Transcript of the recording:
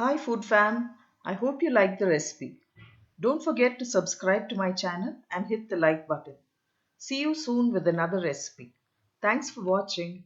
Hi food fam, I hope you like the recipe. Don't forget to subscribe to my channel and hit the like button. See you soon with another recipe. Thanks for watching.